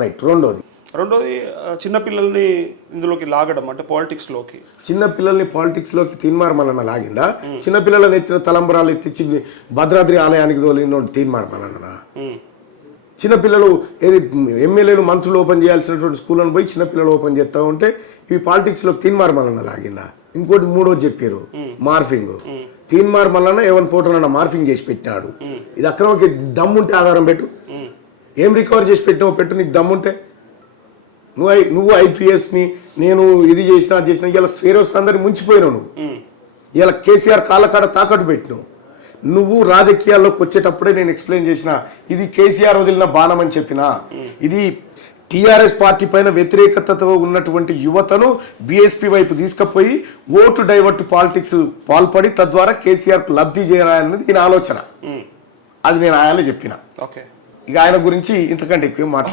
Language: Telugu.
రైట్. రెండోది చిన్నపిల్లల్ని ఇందులోకి లాగడం అంటే పాలిటిక్స్లోకి. చిన్నపిల్లల్ని పాలిటిక్స్లోకి తీన్మార్మలన్న లాగిందా? చిన్నపిల్లలను ఎత్తిన తలంబరాలు ఎత్తిచ్చి భద్రాద్రి ఆలయానికి తోలిన తీన్మార్మలన్నా? చిన్నపిల్లలు ఏది ఎమ్మెల్యేలు మంత్రులు ఓపెన్ చేయాల్సినటువంటి స్కూళ్ళను పోయి చిన్నపిల్లలు ఓపెన్ చేస్తూ ఉంటే ఇవి పాలిటిక్స్లోకి తీన్మార్మలన్న లాగిందా? ఇంకోటి మూడోది చెప్పారు మార్ఫింగ్. తీన్మార్మలన్న ఏవన్ పోటలన్న మార్ఫింగ్ చేసి పెట్టినాడు. ఇది అక్రమకి దమ్ముంటే ఆధారం పెట్టు. ఏం రికవర్ చేసి పెట్టినావు పెట్టు, నీకు దమ్ముంటే. నువ్వు ఐపీఎస్ని నేను ఇది చేసిన ఇలా ఫేరోస్ అందరినీ ముంచిపోయినావు. నువ్వు ఇలా కేసీఆర్ కాళ్ళకాడ తాకట్టు పెట్టినావు. నువ్వు రాజకీయాల్లోకి వచ్చేటప్పుడే నేను ఎక్స్ప్లెయిన్ చేసిన ఇది కేసీఆర్ వదిలిన బాణం అని చెప్పిన. ఇది టీఆర్ఎస్ పార్టీ పైన వ్యతిరేకతతో ఉన్నటువంటి యువతను బీఎస్పీ వైపు తీసుకుపోయి ఓటు డైవర్ట్ పాలిటిక్స్ పాల్పడి తద్వారా కేసీఆర్కు లబ్ధి చేయాలనేది ఈయన ఆలోచన. అది నేను ఆయనలో చెప్పిన. ఇక ఆయన గురించి ఇంతకంటే ఎక్కువ మాట్లాడాలి.